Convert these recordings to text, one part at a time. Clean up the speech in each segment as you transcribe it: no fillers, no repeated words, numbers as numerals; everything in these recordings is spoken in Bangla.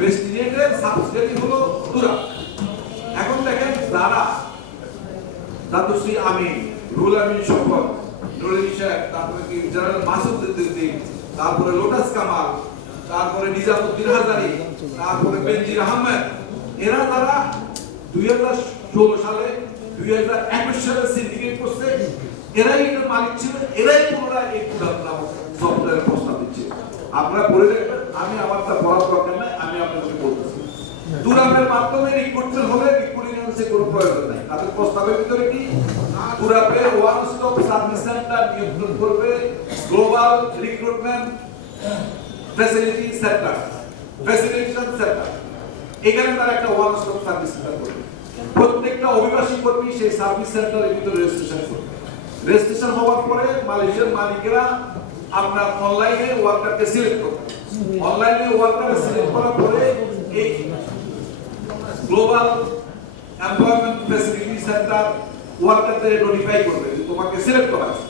প্রেসিডেন্টের সাবসিডারি হলো তুরা। এখন দেখেন যারা দাতুশ্রী আমিন, রুল আমিন শপথ, নুরুল শেখ, তারপরে কি জেনারেল মাসুদ সিদ্দিকী, তারপরে লোটাস কামাল, তারপরে নিজামুদ্দিন হাজারি, তারপরে বেনজির আহমেদ, এরা তারা 2016 সালে 2021 সালে সিন্ডিকেট করছে, এরাই এর মালিক ছিল, এরাই পুনরায় এই কুড়াল নামক সফটওয়্যার প্রস্তাব দিচ্ছে। আপনারা পড়ে দেখবেন, আমি আমারটা পড়ার দরকার নাই, আমি আপনাদের বলতেছি। দুরামের মাধ্যমে রিক্রুটমেন্ট হলে রিক্রুটিং এজেন্সি কোনো প্রয়োজন নাই। তাদের প্রস্তাবের ভিতরে কি দুরামে ওয়ান স্টপ সার্ভিস সেন্টার নিয়োগ করবে, global recruitment facility centre, facilitation centre. এখানে তারা একটা ওয়ান স্টপ সার্ভিস সেন্টার করবে। প্রত্যেকটা অভিবাসী কর্মী সেই সার্ভিস সেন্টারের ভিতরে রেজিস্ট্রেশন করবে। রেজিস্ট্রেশন হওয়ার পরে মালয়েশিয়ার মালিকেরা আপনার অনলাইনে ওয়ার্কারকে সিলেক্ট করবে। অনলাইনে ওয়ার্কার সিলেক্ট করার পরে এই গ্লোবাল এমপ্লয়মেন্ট ফ্যাসিলিটি সেন্টার ওয়ার্কারদের নোটিফাই করবে যে তোমাকে সিলেক্ট করা আছে।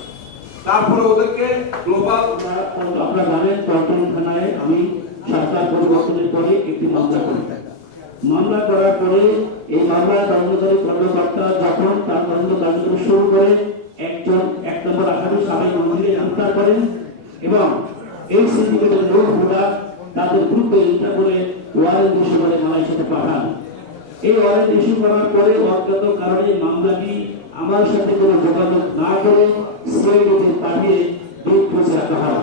তারপরে ওদেরকে গ্লোবাল, আপনারা জানেন পল্টন থানায় আমি সরকার পরিবর্তনের পরে একটি মামলা করি। মামলা করার পরে এই মামলা তদন্তকারী কর্মকর্তা যখন তার তদন্ত কার্যক্রম শুরু করে একজন 1 নম্বর আসামি সাবেক মন্ত্রীকে গ্রেফতার করেন এবং এই সিন্ডিকেটের লোকগুলা তাদের গ্রুপে ইন্টার করে ওয়ারেন্ট ইস্যু করে মালয়েশিয়াতে পাঠান। এই ওয়ারেন্ট ইস্যু করার পরে অজ্ঞাত কারণে মামলাটি আমার সাথে কোনো যোগাযোগ না করে সিআইডিতে পাঠিয়ে ডিপ ফোর্সে রাখা হয়।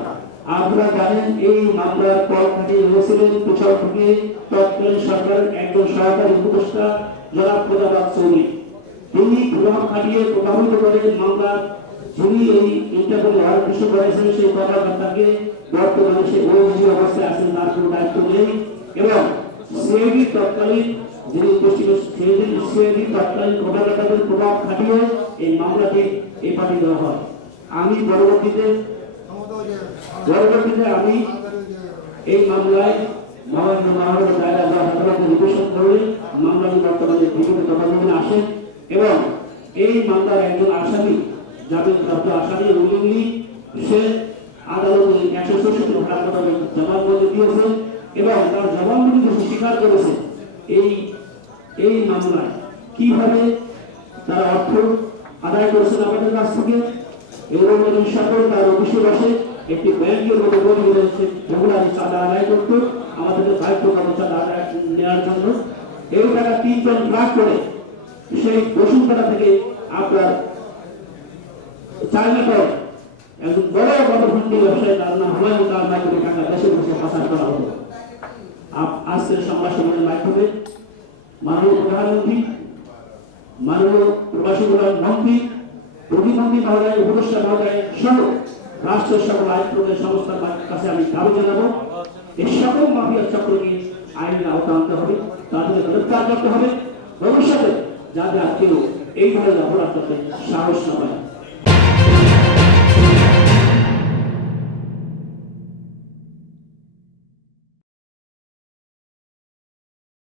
আপনারা জানেন এই মামলার পর থেকে হয়েছিলেন পিছন থেকে তৎকালীন সরকারের একজন সহকারী উপদেষ্টা জনাব প্রজাবাদ চৌধুরী। তিনি প্রভাব খাটিয়ে প্রভাবিত করে মামলা যিনি এই ইন্টারপোলে ওয়ারেন্ট ইস্যু করেছেন সেই কর্মকর্তাকে বর্তমানে সে ওএসডি অবস্থায় আছেন, তার কোনো দায়িত্ব নেই এবং সিআইডি তৎকালীন যিনি সিআইডি তৎকালীন কর্মকর্তাদের প্রভাব খাটিয়ে এই মামলাটি এই পাঠিয়ে দেওয়া হয়। আমি পরবর্তীতে আমি এই মামলায় মহানগর দায়রা আদালতে রিভিশন করে মামলাটি বর্তমানে বিভিন্ন তদন্তে আসে এবং এই মামলার একজন আসামি জামিনপ্রাপ্ত আসামি উইলিংলি সে আদালতে 164 ধারা মোতাবেক জবানবন্দি দিয়েছে এবং তার জবানবন্দি স্বীকার করেছে এই মামলায় কিভাবে তারা অর্থ আদায় করেছেন আমাদের কাছ থেকে। এবং সকল তার অফিসে বসে একটি ব্যাংকের মতো বলি রয়েছে রেগুলারি চাঁদা আদায় করতো আমাদের দায়িত্ব চাঁদা আদায় নেওয়ার জন্য। এই টাকা 3 জন ট্রাক করে সেই বসুন্ধরা থেকে আপনার চায়না করে একজন বড় গণভন্ডি ব্যবসায়ী তার নাম হুমায়ুন তার মাধ্যমে টাকা দেশে বসে পাচার করা হতো। আজকের সংবাদ সম্মেলনের মাধ্যমে মাননীয় প্রধানমন্ত্রী, মাননীয় প্রবাসী কল্যাণ মন্ত্রী, প্রতিমন্ত্রী মহোদয়, উপদেষ্টা মহোদয় সহ রাষ্ট্রের সকল আইনপ্রণের সংস্থার কাছে আমি দাবি জানাবো এই সকল মাফিয়া চক্রকে আইনের আওতা আনতে হবে, তাদের গ্রেফতার করতে হবে। ভবিষ্যতে যাতে আর কেউ এই ধরনের অপরাধ করতে সাহস না পায়।